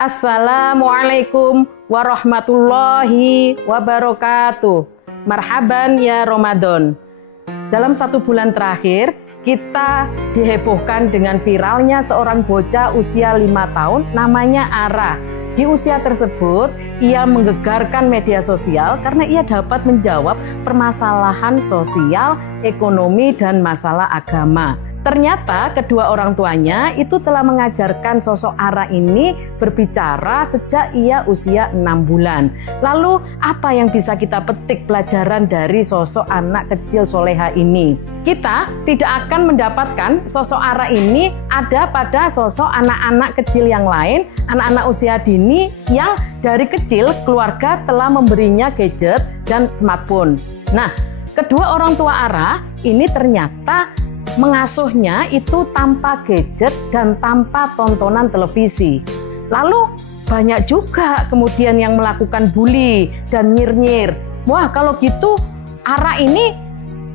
Assalamualaikum warahmatullahi wabarakatuh. Marhaban ya Ramadan. Dalam 1 bulan terakhir, kita dihebohkan dengan viralnya seorang bocah usia 5 tahun namanya Ara. Di usia tersebut, ia menggegarkan media sosial karena ia dapat menjawab permasalahan sosial, ekonomi, dan masalah agama. Ternyata kedua orang tuanya itu telah mengajarkan sosok Ara ini berbicara sejak ia usia 6 bulan. Lalu apa yang bisa kita petik pelajaran dari sosok anak kecil soleha ini? Kita tidak akan mendapatkan sosok Ara ini ada pada sosok anak-anak kecil yang lain, anak-anak usia dini yang dari kecil keluarga telah memberinya gadget dan smartphone. Nah, kedua orang tua Ara ini ternyata mengasuhnya itu tanpa gadget dan tanpa tontonan televisi. Lalu banyak juga kemudian yang melakukan bully dan nyir-nyir. Wah, kalau gitu Ara ini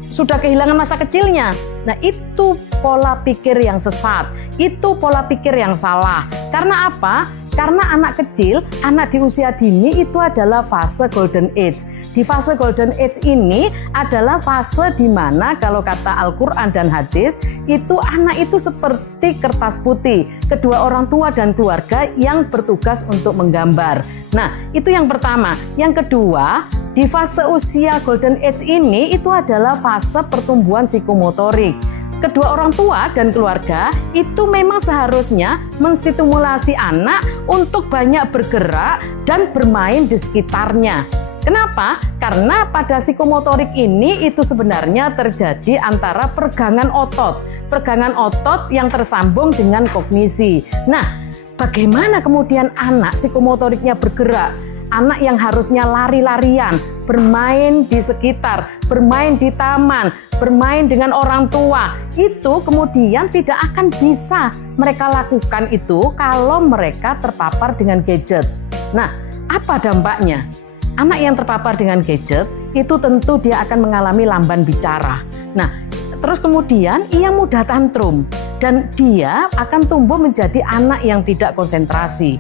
sudah kehilangan masa kecilnya. Nah, itu pola pikir yang sesat, itu pola pikir yang salah. Karena apa? Karena anak kecil, anak di usia dini itu adalah fase golden age. Di fase golden age ini adalah fase di mana kalau kata Al-Quran dan hadis, itu anak itu seperti kertas putih. Kedua orang tua dan keluarga yang bertugas untuk menggambar. Nah, itu yang pertama. Yang kedua, di fase usia golden age ini itu adalah fase pertumbuhan psikomotorik. Kedua orang tua dan keluarga itu memang seharusnya menstimulasi anak untuk banyak bergerak dan bermain di sekitarnya. Kenapa? Karena pada psikomotorik ini itu sebenarnya terjadi antara peregangan otot yang tersambung dengan kognisi. Nah, bagaimana kemudian anak psikomotoriknya bergerak? Anak yang harusnya lari-larian, bermain di sekitar, bermain di taman, bermain dengan orang tua, itu kemudian tidak akan bisa mereka lakukan itu kalau mereka terpapar dengan gadget. Nah, apa dampaknya? Anak yang terpapar dengan gadget itu tentu dia akan mengalami lamban bicara. Nah, terus kemudian ia mudah tantrum dan dia akan tumbuh menjadi anak yang tidak konsentrasi.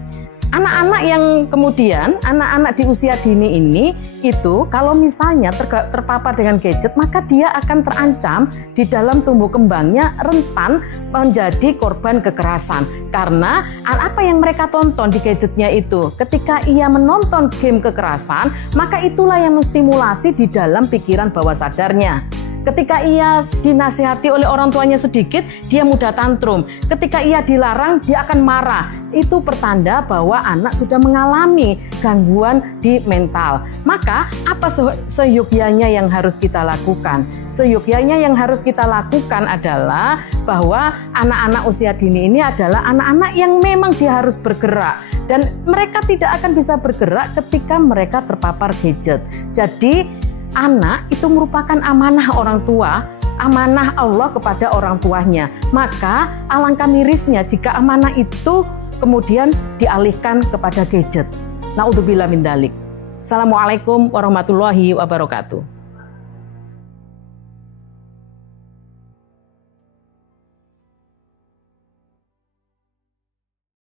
Anak-anak yang kemudian, anak-anak di usia dini ini, itu kalau misalnya terpapar dengan gadget, maka dia akan terancam di dalam tumbuh kembangnya rentan menjadi korban kekerasan. Karena apa yang mereka tonton di gadgetnya itu, ketika ia menonton game kekerasan, maka itulah yang menstimulasi di dalam pikiran bawah sadarnya. Ketika ia dinasihati oleh orang tuanya sedikit, dia mudah tantrum. Ketika ia dilarang, dia akan marah. Itu pertanda bahwa anak sudah mengalami gangguan di mental. Maka apa seyogyanya yang harus kita lakukan? Seyogyanya yang harus kita lakukan adalah bahwa anak-anak usia dini ini adalah anak-anak yang memang dia harus bergerak. Dan mereka tidak akan bisa bergerak ketika mereka terpapar gadget. Jadi, anak itu merupakan amanah orang tua, amanah Allah kepada orang tuanya. Maka alangkah mirisnya jika amanah itu kemudian dialihkan kepada gadget. Naudzubillah min dzalik. Assalamualaikum warahmatullahi wabarakatuh.